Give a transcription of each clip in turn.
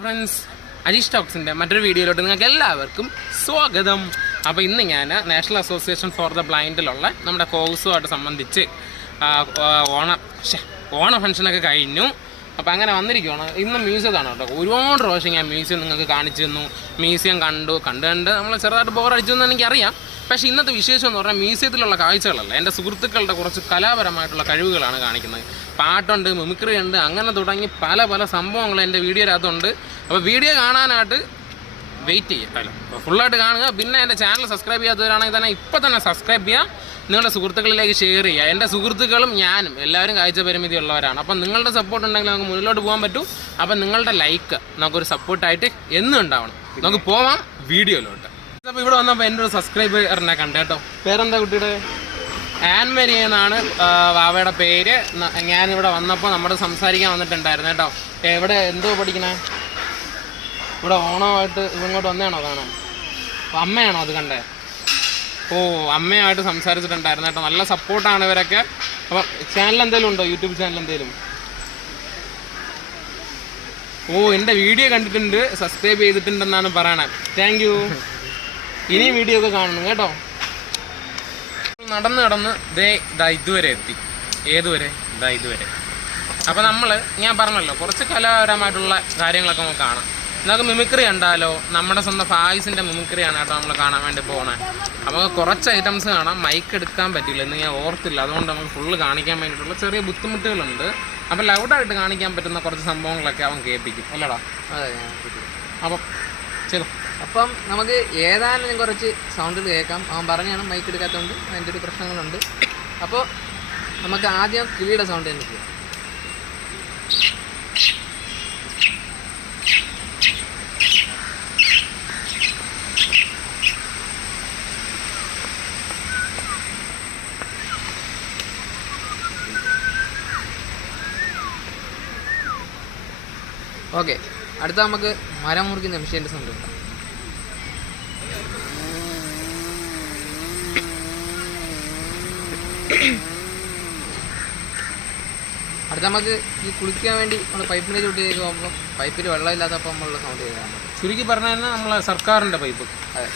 Friends Ajeesh ടോക്സിന്റെ മറ്റൊരു വീഡിയോയിലോട്ട് നിങ്ങൾക്ക് എല്ലാവർക്കും സ്വാഗതം. അപ്പോൾ ഇന്ന് ഞാൻ നാഷണൽ അസോസിയേഷൻ ഫോർ ദ ബ്ലൈൻഡിലുള്ള നമ്മുടെ കോഴ്സുമായിട്ട് സംബന്ധിച്ച് ഓണ ഓണ ഫംഗ്ഷനൊക്കെ കഴിഞ്ഞു. അപ്പോൾ അങ്ങനെ വന്നിരിക്കുകയാണ് ഇന്ന് മ്യൂസിയത്താണ് കേട്ടോ. ഒരുപാട് പ്രാവശ്യം ഞാൻ മ്യൂസിയം നിങ്ങൾക്ക് കാണിച്ചു തന്നു മ്യൂസിയം കണ്ടു. കണ്ട് കണ്ട് നമ്മൾ ചെറുതായിട്ട് ബോർ അടിച്ചു എന്ന് എനിക്കറിയാം. പക്ഷേ ഇന്നത്തെ വിശേഷം എന്ന് പറഞ്ഞാൽ മ്യൂസിയത്തിലുള്ള കാഴ്ചകളല്ല. എന്റെ സുഹൃത്തുക്കളുടെ കുറച്ച് കലാപരമായിട്ടുള്ള കഴിവുകളാണ് കാണിക്കുന്നത്. പാട്ടുണ്ട് മിമിക്രി ഉണ്ട് അങ്ങനെ തുടങ്ങി പല പല സംഭവങ്ങൾ എന്റെ വീഡിയോയിലകത്തുണ്ട്. അപ്പോൾ വീഡിയോ കാണാനായിട്ട് വെയിറ്റ് ചെയ്യുക. അല്ല ഫുള്ളായിട്ട് കാണുക. പിന്നെ എന്റെ ചാനൽ സബ്സ്ക്രൈബ് ചെയ്യാത്തവരാണെങ്കിൽ തന്നെ ഇപ്പം തന്നെ സബ്സ്ക്രൈബ് ചെയ്യുക. നിങ്ങളുടെ സുഹൃത്തുക്കളിലേക്ക് ഷെയർ ചെയ്യുക. എന്റെ സുഹൃത്തുക്കളും ഞാനും എല്ലാവരും കാഴ്ച പരിമിതി ഉള്ളവരാണ്. അപ്പം നിങ്ങളുടെ സപ്പോർട്ട് ഉണ്ടെങ്കിൽ നമുക്ക് മുന്നിലോട്ട് പോകാൻ പറ്റും. അപ്പം നിങ്ങളുടെ ലൈക്ക് നമുക്കൊരു സപ്പോർട്ടായിട്ട് എന്നും ഉണ്ടാവണം. നമുക്ക് പോവാം വീഡിയോയിലോട്ട്. അപ്പോൾ ഇവിടെ വന്നപ്പോൾ എന്റെ ഒരു സബ്സ്ക്രൈബറിനെ കണ്ട കേട്ടോ. പേരെന്താ കുട്ടിയുടെ? ആൻമരി എന്നാണ് വാവയുടെ പേര്. ഞാനിവിടെ വന്നപ്പോൾ നമ്മുടെ സംസാരിക്കാൻ വന്നിട്ടുണ്ടായിരുന്നു കേട്ടോ. എവിടെ എന്തോ പഠിക്കണേ? ഇവിടെ ഓണമായിട്ട് ഇതിങ്ങോട്ട് വന്നതാണോ കാണാൻ? അമ്മയാണോ അത് കണ്ടേ? ഓ അമ്മയായിട്ട് സംസാരിച്ചിട്ടുണ്ടായിരുന്നു കേട്ടോ. നല്ല സപ്പോർട്ടാണ് ഇവരൊക്കെ. അപ്പം ചാനൽ എന്തെങ്കിലും ഉണ്ടോ? യൂട്യൂബ് ചാനൽ എന്തെങ്കിലും ഓ എന്റെ വീഡിയോ കണ്ടിട്ടുണ്ട്. സബ്സ്ക്രൈബ് ചെയ്തിട്ടുണ്ടെന്നാണ് പറയണേ. താങ്ക് യു ഇനി വീഡിയോ ഒക്കെ കാണണം കേട്ടോ. നടന്ന് നടന്ന് ദേ ഇതാ ഇതുവരെ എത്തി. ഏതുവരെ? ഇതാ ഇതുവരെ. അപ്പോൾ നമ്മൾ ഞാൻ പറഞ്ഞല്ലോ കുറച്ച് കലാപരമായിട്ടുള്ള കാര്യങ്ങളൊക്കെ നമുക്ക് കാണാം. നമുക്ക് മിമിക്രി ഉണ്ടല്ലോ നമ്മുടെ സ്വന്തം ഫായിസിന്റെ മിമിക്രിയാണ് കേട്ടോ നമ്മൾ കാണാൻ വേണ്ടി പോകണേ നമുക്ക് കുറച്ച് ഐറ്റംസ് കാണാം. മൈക്ക് എടുക്കാൻ പറ്റില്ല. എന്ന് ഞാൻ ഓർത്തില്ല. അതുകൊണ്ട് നമുക്ക് ഫുള്ള് കാണിക്കാൻ വേണ്ടിയിട്ടുള്ള ചെറിയ ബുദ്ധിമുട്ടുകളുണ്ട്. അപ്പോൾ ലൗഡായിട്ട് കാണിക്കാൻ പറ്റുന്ന കുറച്ച് സംഭവങ്ങളൊക്കെ അവൻ കേൾപ്പിക്കും. അല്ലടാ. അതെ. അപ്പം ചെയ്തു. അപ്പം നമുക്ക് ഏതാനും കുറച്ച് സൗണ്ടിൽ കേൾക്കാം. അവൻ പറഞ്ഞാണ് മൈക്ക് എടുക്കാത്തതുകൊണ്ട് അതിന്റെ ഒരു പ്രശ്നങ്ങളുണ്ട്. അപ്പോൾ നമുക്ക് ആദ്യം കിളിയുടെ സൗണ്ട് തന്നെ ചെയ്യാം. ഓക്കെ അടുത്ത നമുക്ക് മരം മുറിക്കുന്ന മെഷീന്റെ സൗണ്ട് കിട്ടാം അടുത്ത നമുക്ക് ഈ കുളിക്കാൻ വേണ്ടി നമ്മൾ പൈപ്പിന്റെ ചുട്ടിലേക്ക് പോകുമ്പോൾ പൈപ്പിൽ വെള്ളമില്ലാത്തപ്പോൾ നമ്മളുള്ള സൗണ്ട് ചെയ്താണ് ചുരുക്കി പറഞ്ഞാൽ നമ്മളെ സർക്കാരിന്റെ പൈപ്പ്. അതെ.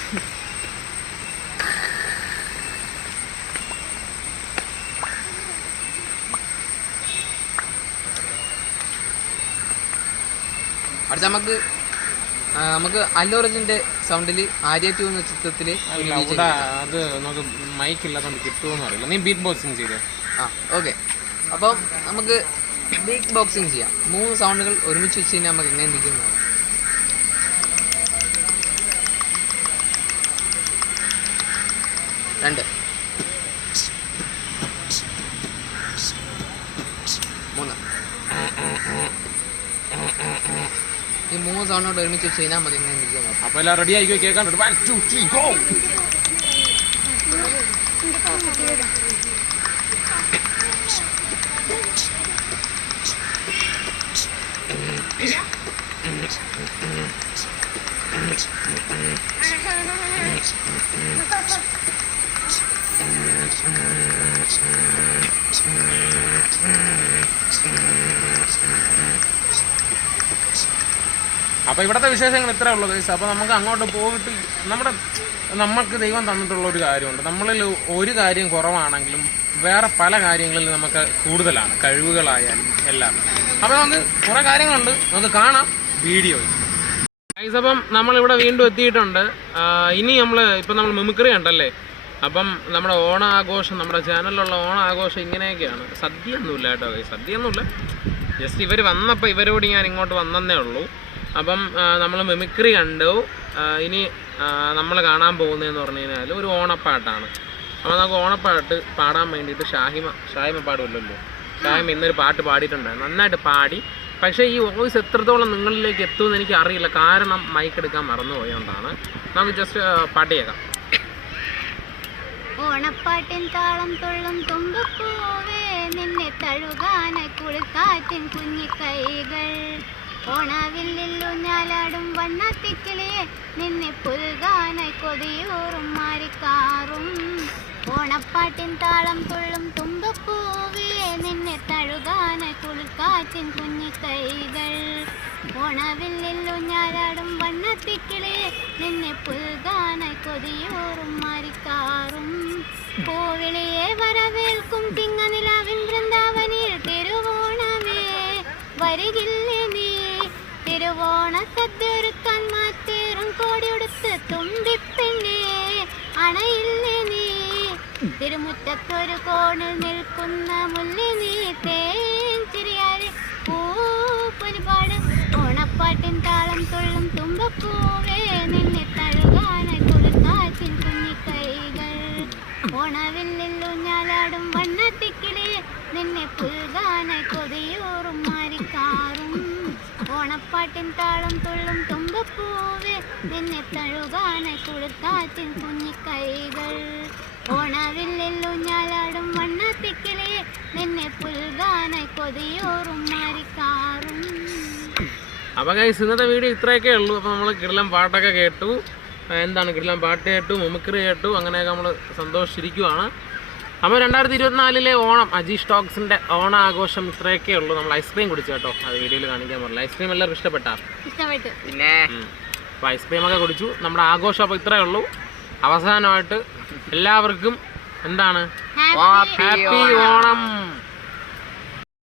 അടുത്ത നമുക്ക് നമുക്ക് അല്ലോറജിന്റെ സൗണ്ടിൽ ആര്യ ടു എന്ന ചിത്രത്തിൽ അത് നമുക്ക് മൈക്ക് ഇല്ലാത്തതുകൊണ്ട് കിട്ടുമെന്ന് അറിയില്ല. നീ ബീറ്റ് ബോക്സിങ് ചെയ്തേ. ആ ഓക്കെ അപ്പം നമുക്ക് ബീറ്റ് ബോക്സിങ് ചെയ്യാം. മൂന്ന് സൗണ്ടുകൾ ഒരുമിച്ച് വെച്ച് കഴിഞ്ഞാൽ നമുക്ക് എങ്ങനെ നോക്കാം. രണ്ട്. ഈ മൂന്ന് സൗണ്ടോട് ഒരുമിച്ച് ചെയ്താൽ മതി. അപ്പോൾ എല്ലാം റെഡി ആയിക്കോ? കേൾക്കാൻ വൺ അപ്പോൾ ഇവിടുത്തെ വിശേഷങ്ങൾ ഇത്രേ ഉള്ളൂ അപ്പൊ അപ്പോൾ നമുക്ക് അങ്ങോട്ട് പോയിട്ട് നമ്മുടെ നമുക്ക് ദൈവം തന്നിട്ടുള്ള ഒരു കാര്യമുണ്ട്. നമ്മളിൽ ഒരു കാര്യം കുറവാണെങ്കിലും വേറെ പല കാര്യങ്ങളിൽ നമുക്ക് കൂടുതലാണ്. കഴിവുകളായാലും എല്ലാം. അപ്പോൾ നമുക്ക് കുറേ കാര്യങ്ങളുണ്ട്. നമുക്ക് കാണാം വീഡിയോയിൽ ഗൈസ് അപ്പം നമ്മളിവിടെ വീണ്ടും എത്തിയിട്ടുണ്ട്. ഇനി നമ്മൾ ഇപ്പം നമ്മൾ മിമിക്രി ഉണ്ടല്ലേ അപ്പം നമ്മുടെ ഓണ ആഘോഷം നമ്മുടെ ചാനലിലുള്ള ഓണ ആഘോഷം ഇങ്ങനെയൊക്കെയാണ്. സദ്യ ഒന്നുമില്ല കേട്ടോ സദ്യ ഒന്നുമില്ല ജസ്റ്റ് ഇവർ വന്നപ്പോൾ ഇവരോട് ഞാൻ ഇങ്ങോട്ട് വന്നതേ ഉള്ളൂ. അപ്പം നമ്മൾ മിമിക്രി കണ്ടു. ഇനി നമ്മൾ കാണാൻ പോകുന്നതെന്ന് പറഞ്ഞു കഴിഞ്ഞാൽ ഒരു ഓണപ്പാട്ടാണ്. അപ്പോൾ നമുക്ക് ഓണപ്പാട്ട് പാടാൻ വേണ്ടിയിട്ട് ഷാഹിമ ഷാഹിമ പാടുമല്ലോ ഷാഹിമ ഇന്നൊരു പാട്ട് പാടിയിട്ടുണ്ടായിരുന്നു. നന്നായിട്ട് പാടി. പക്ഷേ ഈ വോയിസ് എത്രത്തോളം നിങ്ങളിലേക്ക് എത്തുമെന്ന് എനിക്ക് അറിയില്ല. കാരണം മൈക്ക് എടുക്കാൻ മറന്നുപോയതുകൊണ്ടാണ് നമുക്ക് ജസ്റ്റ് പാട്ട് കേൾക്കാം. ഓണപ്പാട്ടിൻ താളം തുള്ളും തുമ്പപ്പൂവേ. നിന്നെ തഴുകാന കുളിക്കാറ്റിൻ കുഞ്ഞിക്കൈകൾ. ഓണവില്ലില്ലൂഞ്ഞാലാടും വണ്ണത്തിക്കിളിയെ. നിന്നെ പുൽകാനായി കൊതിയൂറും മാറിക്കാറും ഓണപ്പാട്ടിൻ താളം തുള്ളും തുമ്പപ്പൂവിയെ നിന്നെ തഴുകാനായി കുളിക്കാറ്റിൻ കുഞ്ഞിക്കൈകൾ. കൈകൾ വണ്ണത്തിക്കിളിയെ. നിന്നെ പുൽകാനായി കൊതിയൂറും മാറിക്കാറും പൂവിളിയെ വരവേൽക്കും തിങ്ങനിലാവിൻ വൃന്ദാവനിൽ തിരുവോണമേ. വരികില്ലേ നീ സദ്യൊരുക്കാൻ മാറ്റേറും കോടിയുടുത്ത് തുമ്പിപ്പെണ്ണേ അണയില്ലേ നീ? തിരുമുറ്റത്തൊരു കോണിൽ നിൽക്കുന്ന മുല്ലി നീ. തേൻ ചിരിയാരെ പൂപ്പൊരുപാട് ഓണപ്പാട്ടിൻ താളം തുള്ളും തുമ്പപ്പൂവേ. നിന്നെ തഴുകാനായി കൊടുക്കാറ്റിൻ കുഞ്ഞിക്കൈകൾ ഓണവില്ലു ഞാലാടും വണ്ണത്തിക്കിളെ നിന്നെ പുൽകാനായി മാറിക്കാറും ഓണപ്പാട്ടിൻ താളം തുള്ളും തുമ്പപ്പൂവേ. നിന്നെ തഴുകാണ് കൊടുക്കാറ്റിൻ കുഞ്ഞിക്കൈകൾ. ഓണവില്ലല്ലോ ഞാലാടും വണ്ണത്തിക്കിളെ. നിന്നെ പുൽകാനായി കൊതിയോറും മാറിക്കാറും. അപ്പോൾ ഗൈസ് ഇന്നത്തെ വീഡിയോ ഇത്രയൊക്കെ ഉള്ളൂ. അപ്പോൾ നമ്മൾ കിടലം പാട്ടൊക്കെ കേട്ടു. എന്താണ് കിടലം പാട്ട് കേട്ടു മിമിക്രി കേട്ടു. അങ്ങനെയൊക്കെ നമ്മൾ സന്തോഷിച്ചിരിക്കുവാണ്. അപ്പോൾ രണ്ടായിരത്തി ഇരുപത്തിനാലിലെ ഓണം അജീഷ് ടോക്സിന്റെ ഓണ ആഘോഷം ഇത്രയൊക്കെ ഉള്ളൂ. നമ്മൾ ഐസ്ക്രീം കുടിച്ചു കേട്ടോ. അത് വീഡിയോയിൽ കാണിക്കാൻ പറ്റില്ല ഐസ്ക്രീം എല്ലാവർക്കും ഇഷ്ടപ്പെട്ടാ? പിന്നെ? അപ്പോൾ ഐസ്ക്രീമൊക്കെ കുടിച്ചു. നമ്മുടെ ആഘോഷം അപ്പോൾ ഇത്രയേ ഉള്ളൂ. അവസാനമായിട്ട് എല്ലാവർക്കും എന്താണ്? ഹാപ്പി ഓണം.